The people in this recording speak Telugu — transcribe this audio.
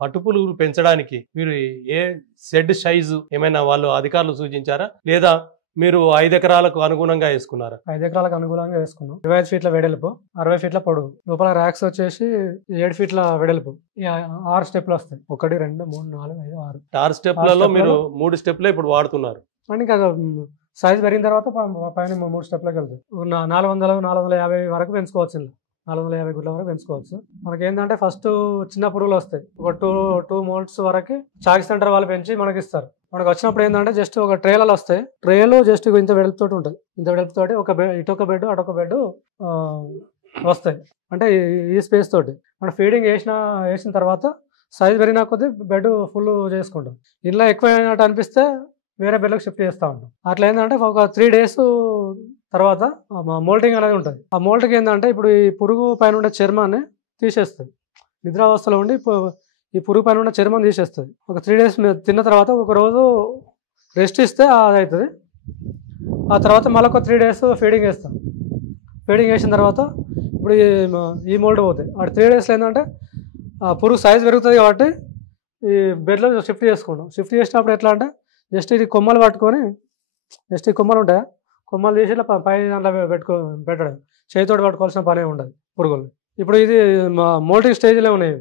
పట్టుపురుగులు పెంచడానికి మీరు ఏ షెడ్ సైజు ఏమైనా వాళ్ళు అధికారులు సూచించారా, లేదా మీరు 5 ఎకరాలకు అనుగుణంగా వేసుకున్నారా? 5 ఎకరాలకు అనుగుణంగా వేసుకున్నాం. 25 ఫీట్ల వెడల్పు, 60 ఫీట్ల పొడవు, లోపల ర్యాక్స్ వచ్చేసి 7 ఫీట్ల వెడల్పు. 6 స్టెప్లు వస్తాయి. 1 2 3 4 5 6. 6 స్టెప్లలో మీరు 3 స్టెప్లే ఇప్పుడు వాడుతున్నారు. అండ్ ఇంకా సైజ్ పెరిగిన తర్వాత పైన 3 స్టెప్లకు వెళ్తాయి. 400 450 వరకు పెంచుకోవచ్చు. 450 గుడ్ల వరకు పెంచుకోవచ్చు. మనకి ఏంటంటే ఫస్ట్ చిన్న పురుగులు వస్తాయి. ఒక టూ మోల్డ్స్ వరకు చాకి సెంటర్ వాళ్ళు పెంచి మనకి ఇస్తారు. మనకు వచ్చినప్పుడు ఏంటంటే జస్ట్ ఒక ట్రేలలో వస్తాయి. ట్రేలో జస్ట్ ఇంత వెడల్పుతోటి ఉంటుంది. ఇంత వెడల్పుతోటి ఇటొక బెడ్ అటొక బెడ్ వస్తాయి. అంటే ఈ స్పేస్ తోటి మనం ఫీడింగ్ వేసిన తర్వాత సైజ్ పెరిగిన కొద్దీ బెడ్ ఫుల్ చేసుకుంటాం. ఇలా ఎక్కువ అయినట్టు అనిపిస్తే వేరే బెడ్లకు షిఫ్ట్ చేస్తూ ఉంటాం. అట్లా ఏంటంటే ఒక 3 days తర్వాత మోల్టింగ్ అనేది ఉంటుంది. ఆ మోల్టింగ్ ఏంటంటే ఇప్పుడు ఈ పురుగు పైన ఉండే చర్మాన్ని తీసేస్తుంది. నిద్రావస్థలో ఉండి ఈ పురుగు పైన ఉన్న చర్మం తీసేస్తుంది. ఒక 3 days తిన్న తర్వాత ఒక రోజు రెస్ట్ ఇస్తే అది అవుతుంది. ఆ తర్వాత మళ్ళీ ఒక 3 days ఫీడింగ్ వేస్తాం. ఫీడింగ్ వేసిన తర్వాత ఇప్పుడు ఈ మోల్డ్ పోతాయి. ఆ 3 daysలో ఏంటంటే ఆ పురుగు సైజ్ పెరుగుతుంది కాబట్టి ఈ బెడ్లో షిఫ్ట్ చేసుకుంటాం. షిఫ్ట్ చేసినప్పుడు ఎట్లా అంటే జస్ట్ ఇది కొమ్మలు పట్టుకొని జస్ట్ ఈ కొమ్మలు ఉంటాయా, కొమ్మలు తీసి ఇట్లా పై దాంట్లో పెట్టడం. చేతితోటి పట్టుకోవాల్సిన పనే ఉండదు పురుగులు. ఇప్పుడు ఇది మోల్టింగ్ స్టేజ్లో ఉన్నాయి.